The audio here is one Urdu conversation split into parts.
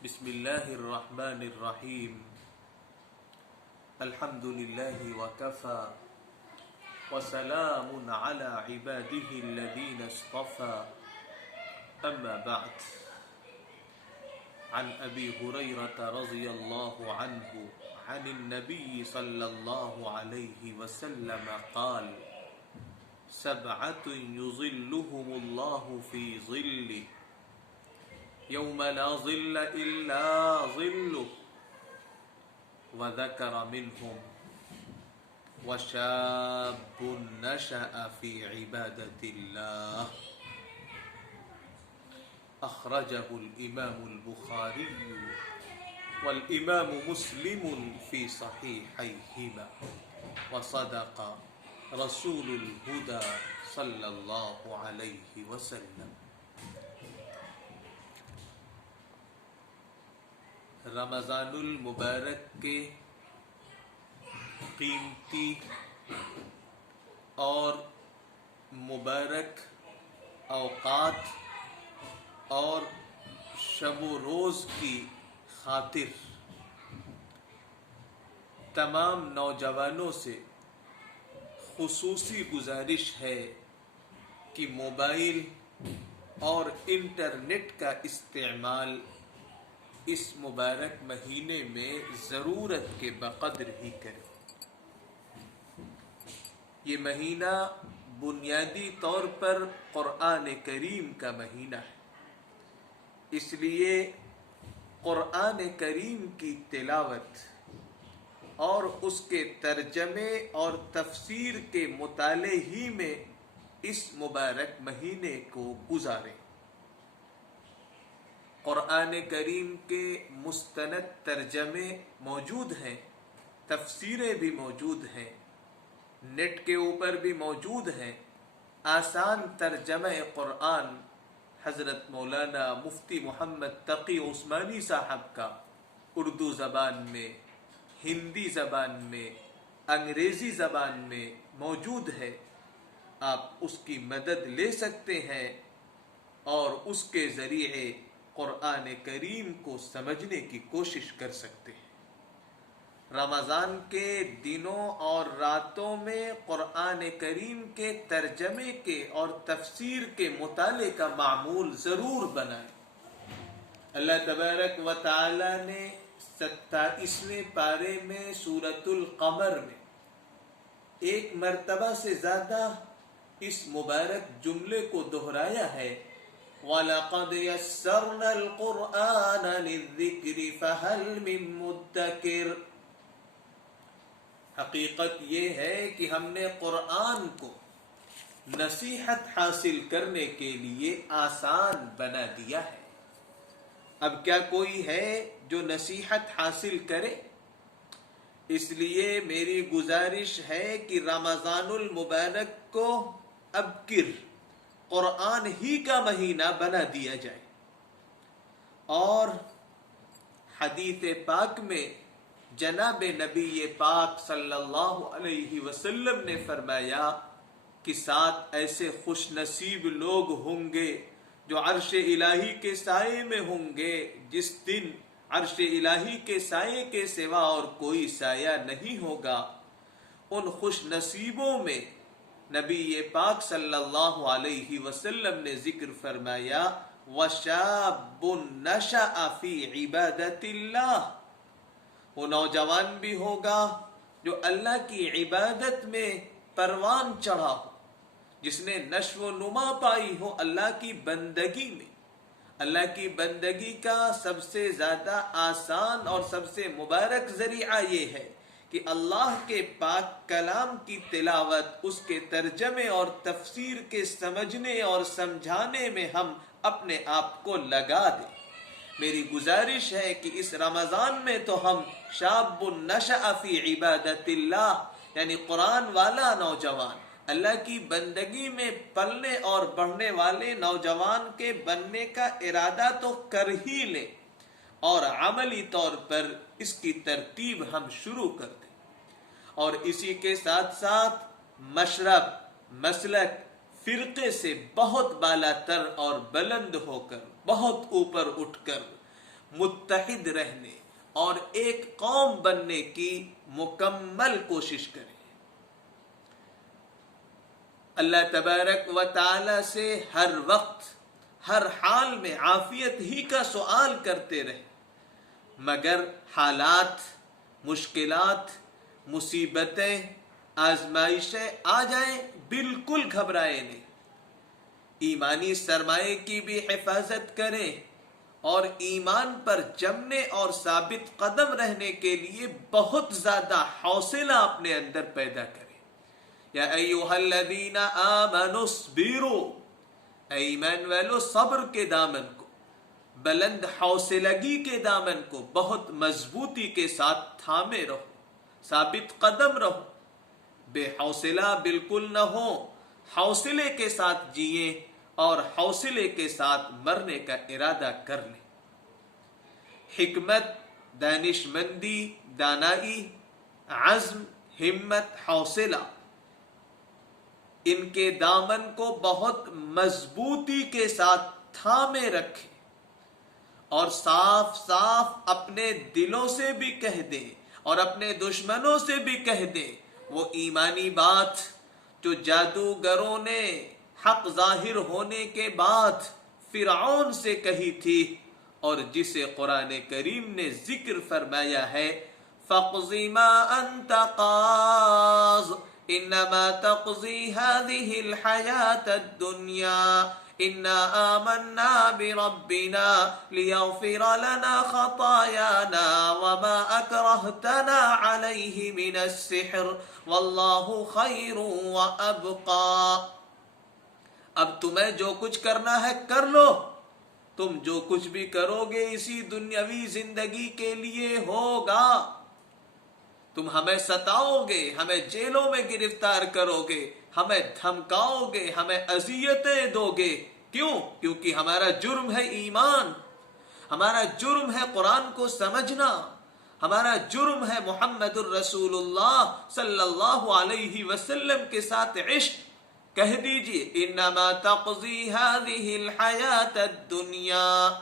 بسم الله الرحمن الرحيم. الحمد لله وكفى وسلام على عباده الذين اصطفى. أما بعد، عن أبي هريرة رضي الله عنه عن النبي صلى الله عليه وسلم قال: سبعة يظلهم الله في ظله يوم لا ظل إلا ظله، وذكر منهم وشاب نشأ في عبادة الله. أخرجه الإمام البخاري والإمام مسلم في صحيحيهما، وصدق رسول الهدى صلى الله عليه وسلم. رمضان المبارک کے قیمتی اور مبارک اوقات اور شب و روز کی خاطر تمام نوجوانوں سے خصوصی گزارش ہے کہ موبائل اور انٹرنیٹ کا استعمال اس مبارک مہینے میں ضرورت کے بقدر ہی کریں. یہ مہینہ بنیادی طور پر قرآن کریم کا مہینہ ہے، اس لیے قرآن کریم کی تلاوت اور اس کے ترجمے اور تفسیر کے مطالعے ہی میں اس مبارک مہینے کو گزاریں. قرآن کریم کے مستند ترجمے موجود ہیں، تفسیریں بھی موجود ہیں، نیٹ کے اوپر بھی موجود ہیں. آسان ترجمہ قرآن حضرت مولانا مفتی محمد تقی عثمانی صاحب کا اردو زبان میں، ہندی زبان میں، انگریزی زبان میں موجود ہے. آپ اس کی مدد لے سکتے ہیں اور اس کے ذریعے قرآن کریم کو سمجھنے کی کوشش کر سکتے ہیں. رمضان کے دنوں اور راتوں میں قرآن کریم کے ترجمے کے اور تفسیر کے مطالعے کا معمول ضرور بنائیں. اللہ تبارک و تعالی نے 27ویں پارے میں سورۃ القمر میں ایک مرتبہ سے زیادہ اس مبارک جملے کو دہرایا ہے: وَلَقَدْ يَسَّرْنَا الْقُرْآنَ لِلذِّكْرِ فَهَلْ مِن مُدَّكِرٍ. حقیقت یہ ہے کہ ہم نے قرآن کو نصیحت حاصل کرنے کے لیے آسان بنا دیا ہے. اب کیا کوئی ہے جو نصیحت حاصل کرے؟ اس لیے میری گزارش ہے کہ رمضان المبارک کو ابکر قرآن ہی کا مہینہ بنا دیا جائے. اور حدیث پاک میں جناب نبی پاک صلی اللہ علیہ وسلم نے فرمایا کہ 7 ایسے خوش نصیب لوگ ہوں گے جو عرش الہی کے سائے میں ہوں گے، جس دن عرش الہی کے سائے کے سوا اور کوئی سایہ نہیں ہوگا. ان خوش نصیبوں میں نبی پاک صلی اللہ علیہ وسلم نے ذکر فرمایا: وَشَابٌ نَشَأَ فِي عِبَادَةِ اللَّهِ. وہ نوجوان بھی ہوگا جو اللہ کی عبادت میں پروان چڑھا ہو، جس نے نشو و نما پائی ہو اللہ کی بندگی میں. اللہ کی بندگی کا سب سے زیادہ آسان اور سب سے مبارک ذریعہ یہ ہے کہ اللہ کے پاک کلام کی تلاوت، اس کے ترجمے اور تفسیر کے سمجھنے اور سمجھانے میں ہم اپنے آپ کو لگا دیں. میری گزارش ہے کہ اس رمضان میں تو ہم شاب نشأ فی عبادت اللہ، یعنی قرآن والا نوجوان، اللہ کی بندگی میں پلنے اور بڑھنے والے نوجوان کے بننے کا ارادہ تو کر ہی لیں اور عملی طور پر اس کی ترتیب ہم شروع کر دیں. اور اسی کے ساتھ ساتھ مشرب، مسلک، فرقے سے بہت بالا تر اور بلند ہو کر، بہت اوپر اٹھ کر متحد رہنے اور ایک قوم بننے کی مکمل کوشش کریں۔ اللہ تبارک و تعالی سے ہر وقت ہر حال میں عافیت ہی کا سوال کرتے رہیں، مگر حالات، مشکلات، مصیبتیں، آزمائشیں آ جائیں بالکل گھبرائے نہیں، ایمانی سرمایے کی بھی حفاظت کریں اور ایمان پر جمنے اور ثابت قدم رہنے کے لیے بہت زیادہ حوصلہ اپنے اندر پیدا کریں۔ یا ایھا الذین آمنوا اصبروا، اے ایمان والو صبر کے دامن کو، بلند حوصلگی کے دامن کو بہت مضبوطی کے ساتھ تھامے رہو، ثابت قدم رہو، بے حوصلہ بالکل نہ ہو، حوصلے کے ساتھ جیئیں اور حوصلے کے ساتھ مرنے کا ارادہ کر لیں۔ حکمت، دانش مندی، دانائی، عزم، ہمت، حوصلہ، ان کے دامن کو بہت مضبوطی کے ساتھ تھامے رکھیں اور صاف صاف اپنے دلوں سے بھی کہہ دیں اور اپنے دشمنوں سے بھی کہہ دیں وہ ایمانی بات جو جادوگروں نے حق ظاہر ہونے کے بعد فرعون سے کہی تھی اور جسے قرآن کریم نے ذکر فرمایا ہے، فَاقْضِ مَا أَنْتَ قَاضٍ إِنَّمَا تَقْضِي هَذِهِ الْحَيَاةَ الدُّنْيَا إِنَّا آمَنَّا بِرَبِّنَا لِيَغْفِرَ لَنَا خَطَايَانَا وَمَا أَكْرَهْتَنَا عَلَيْهِ مِنَ السِّحْرِ وَاللَّهُ خَيْرٌ وَأَبْقَى۔ اب تمہیں جو کچھ کرنا ہے کر لو، تم جو کچھ بھی کرو گے اسی دنیاوی زندگی کے لیے ہوگا۔ تم ہمیں ستاؤ گے، ہمیں جیلوں میں گرفتار کرو گے، ہمیں دھمکاؤ گے، ہمیں اذیتیں دو گے، کیوں؟ کیونکہ ہمارا جرم ہے ایمان، ہمارا جرم ہے قرآن کو سمجھنا، ہمارا جرم ہے محمد الرسول اللہ صلی اللہ علیہ وسلم کے ساتھ عشق۔ کہہ دیجئے انما تقضی هذه الحیاة الدنیا،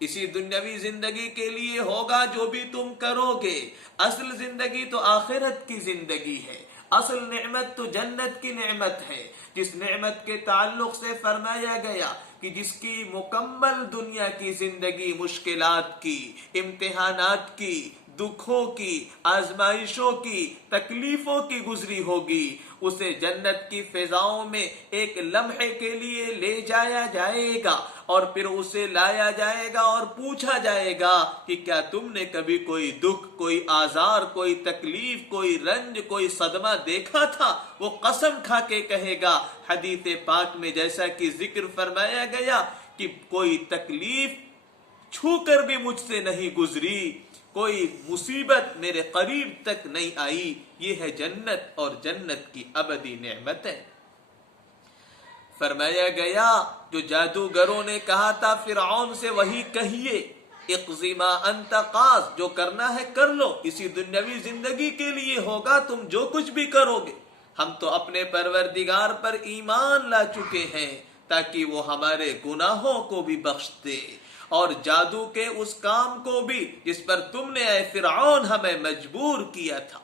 اسی دنیاوی زندگی کے لیے ہوگا جو بھی تم کرو گے۔ اصل زندگی تو آخرت کی زندگی ہے، اصل نعمت تو جنت کی نعمت ہے، جس نعمت کے تعلق سے فرمایا گیا کہ جس کی مکمل دنیا کی زندگی مشکلات کی، امتحانات کی، دکھوں کی، آزمائشوں کی، تکلیفوں کی گزری ہوگی، اسے جنت کی فضاؤں میں ایک لمحے کے لیے لے جایا جائے گا اور پھر اسے لایا جائے گا اور پوچھا جائے گا کہ کیا تم نے کبھی کوئی دکھ، کوئی آزار، کوئی تکلیف، کوئی رنج، کوئی صدمہ دیکھا تھا؟ وہ قسم کھا کے کہے گا، حدیث پاک میں جیسا کہ ذکر فرمایا گیا کہ کوئی تکلیف چھو کر بھی مجھ سے نہیں گزری، کوئی مصیبت میرے قریب تک نہیں آئی۔ یہ ہے جنت اور جنت کی ابدی نعمتیں۔ فرمایا گیا جو جادوگروں نے کہا تھا فرعون سے وہی کہیے، اقضی ما انت قاض، جو کرنا ہے کر لو، اسی دنیاوی زندگی کے لیے ہوگا، تم جو کچھ بھی کرو گے۔ ہم تو اپنے پروردگار پر ایمان لا چکے ہیں تاکہ وہ ہمارے گناہوں کو بھی بخش دے اور جادو کے اس کام کو بھی جس پر تم نے اے فرعون ہمیں مجبور کیا تھا،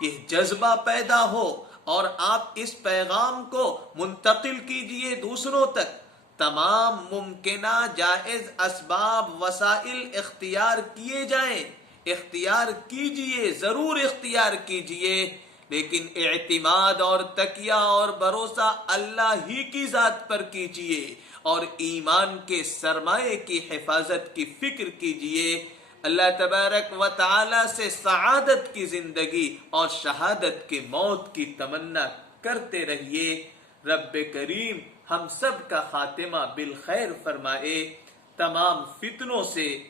یہ جذبہ پیدا ہو اور آپ اس پیغام کو منتقل کیجئے دوسروں تک۔ تمام ممکنہ جائز اسباب، وسائل اختیار کیے جائیں، اختیار کیجئے، ضرور اختیار کیجئے، لیکن اعتماد اور تکیہ اور بھروسہ اللہ ہی کی ذات پر کیجئے اور ایمان کے سرمایے کی حفاظت کی فکر کیجئے۔ اللہ تبارک و تعالی سے سعادت کی زندگی اور شہادت کے موت کی تمنا کرتے رہیے۔ رب کریم ہم سب کا خاتمہ بالخیر فرمائے، تمام فتنوں سے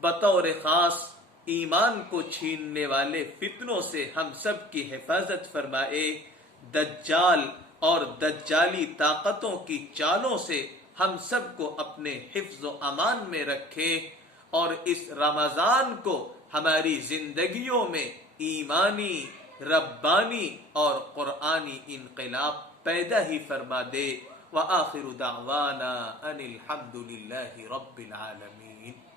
بطور خاص ایمان کو چھیننے والے فتنوں سے ہم سب کی حفاظت فرمائے، دجال اور دجالی طاقتوں کی چالوں سے ہم سب کو اپنے حفظ و امان میں رکھے اور اس رمضان کو ہماری زندگیوں میں ایمانی، ربانی اور قرآنی انقلاب پیدا ہی فرما دے۔ وآخر دعوانا ان الحمد للہ رب العالمین۔